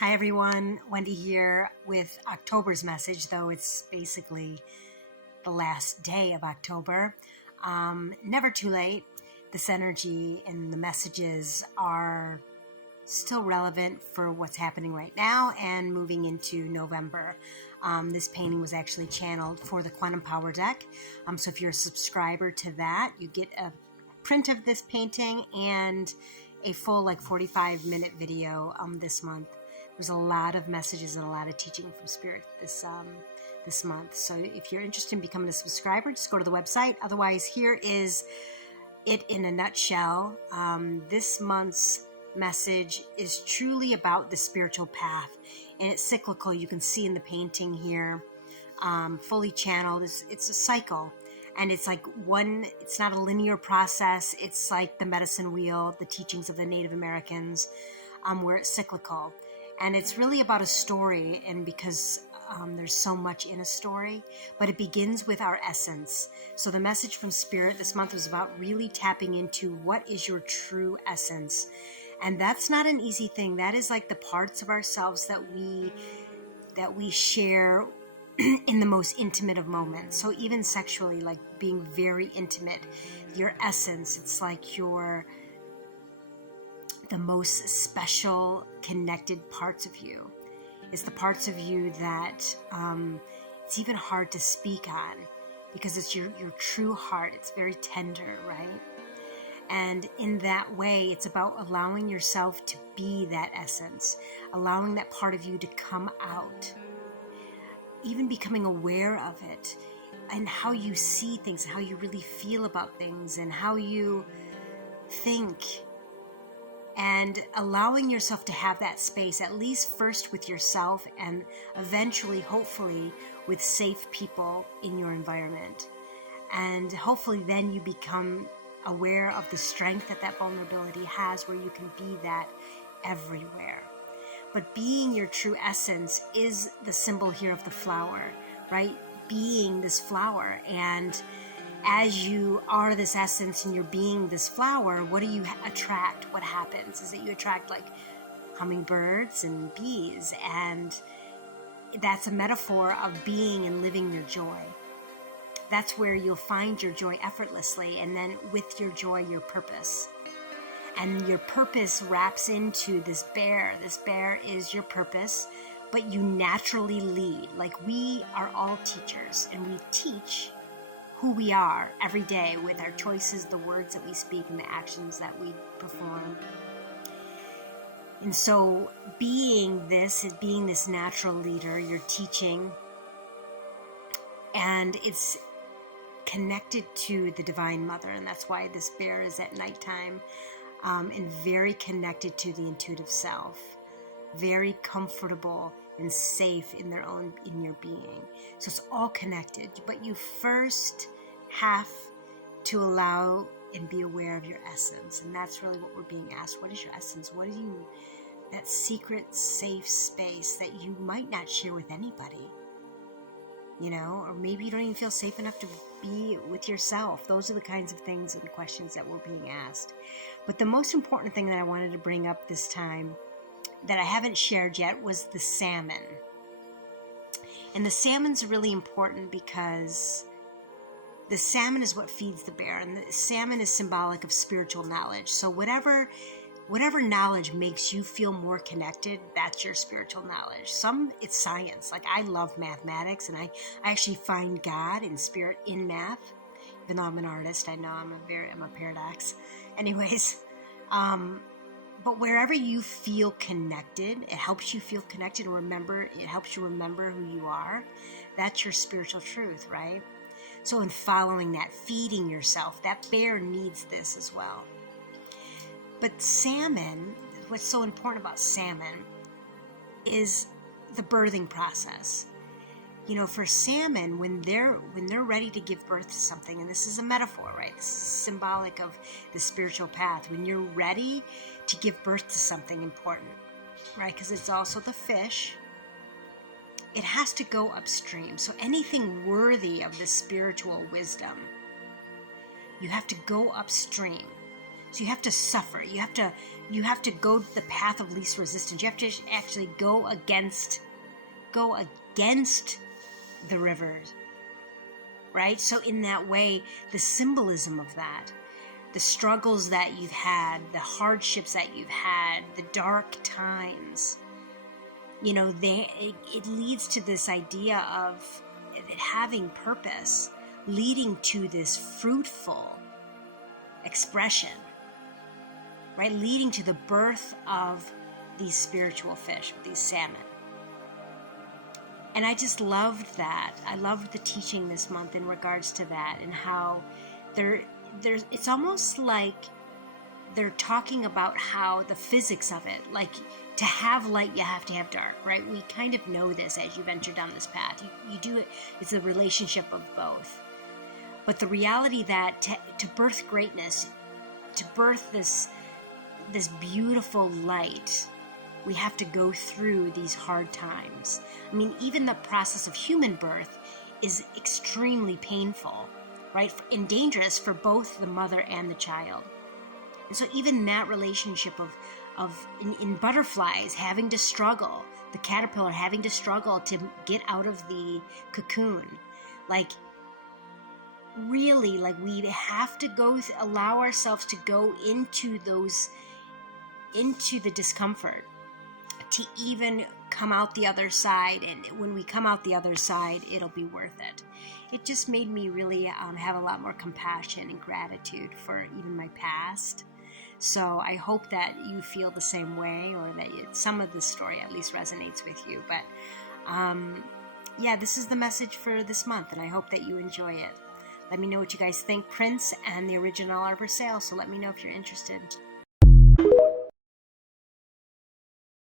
Hi everyone, Wendy here with October's message, though it's basically the last day of October. Never too late. This energy and the messages are still relevant for what's happening right now and moving into November. This painting was actually channeled for the Quantum Power deck. So if you're a subscriber to that, you get a print of this painting and a full 45-minute video this month. There's a lot of messages and a lot of teaching from Spirit this month. So if you're interested in becoming a subscriber, just go to the website. Otherwise, here is it in a nutshell. This month's message is truly about the spiritual path, and it's cyclical. You can see in the painting here, fully channeled. It's a cycle, and it's it's not a linear process. It's like the medicine wheel, the teachings of the Native Americans, where it's cyclical. And it's really about a story, and because there's so much in a story, but it begins with our essence. So the message from Spirit this month was about really tapping into what is your true essence. And that's not an easy thing. That is like the parts of ourselves that we share in the most intimate of moments. So even sexually, like being very intimate, your essence, it's like the most special connected parts of you. It's the parts of you that it's even hard to speak on, because it's your true heart. It's very tender, right? And in that way, it's about allowing yourself to be that essence, allowing that part of you to come out, even becoming aware of it, and how you see things, how you really feel about things, and how you think. And allowing yourself to have that space, at least first with yourself, and eventually, hopefully, with safe people in your environment. And hopefully then you become aware of the strength that vulnerability has, where you can be that everywhere. But being your true essence is the symbol here of the flower, right? Being this flower. And as you are this essence and you're being this flower, what do you attract? What happens is that you attract hummingbirds and bees, and that's a metaphor of being and living your joy. That's where you'll find your joy effortlessly, and then with your joy, your purpose. And your purpose wraps into this bear. This bear is your purpose, but you naturally lead. Like, we are all teachers, and we teach who we are every day with our choices, the words that we speak, and the actions that we perform. And so being this natural leader, you're teaching, and it's connected to the Divine Mother, and that's why this bear is at nighttime, and very connected to the intuitive self, very comfortable and safe in your being. So it's all connected, but you first have to allow and be aware of your essence. And that's really what we're being asked. What is your essence? What are you, that secret safe space that you might not share with anybody, or maybe you don't even feel safe enough to be with yourself. Those are the kinds of things and questions that we're being asked. But the most important thing that I wanted to bring up this time that I haven't shared yet was the salmon. And the salmon's really important because the salmon is what feeds the bear, and the salmon is symbolic of spiritual knowledge. So whatever knowledge makes you feel more connected, that's your spiritual knowledge. It's science. Like, I love mathematics, and I actually find God and spirit in math. Even though I'm an artist, I know I'm a paradox. Anyways, but wherever you feel connected, it helps you feel connected and remember. It helps you remember who you are. That's your spiritual truth, right? So in following that, feeding yourself, that bear needs this as well. But salmon, what's so important about salmon is the birthing process. For salmon, when they're ready to give birth to something, and this is a metaphor, right? This is symbolic of the spiritual path. When you're ready to give birth to something important, right? Because it's also the fish. It has to go upstream. So anything worthy of the spiritual wisdom, you have to go upstream. So you have to suffer. You have to go the path of least resistance. You have to actually go against the rivers, right? So in that way, the symbolism of that, the struggles that you've had, the hardships that you've had, the dark times, you know, it leads to this idea of it having purpose, leading to this fruitful expression, right? Leading to the birth of these spiritual fish, these salmon. And I just loved that. I loved the teaching this month in regards to that, and how there's it's almost like they're talking about how the physics of it, like to have light, you have to have dark, right? We kind of know this as you venture down this path. You do it, it's a relationship of both. But the reality that to birth greatness, to birth this beautiful light, we have to go through these hard times. I mean, even the process of human birth is extremely painful, right? And dangerous for both the mother and the child. And so even that relationship of in butterflies having to struggle, the caterpillar having to struggle to get out of the cocoon, like really, like we have to allow ourselves to go into the discomfort to even come out the other side. And when we come out the other side, it'll be worth it. It just made me really have a lot more compassion and gratitude for even my past. So I hope that you feel the same way, or that some of this story at least resonates with you. But yeah, this is the message for this month, and I hope that you enjoy it. Let me know what you guys think. Prints and the original are for sale, so let me know if you're interested.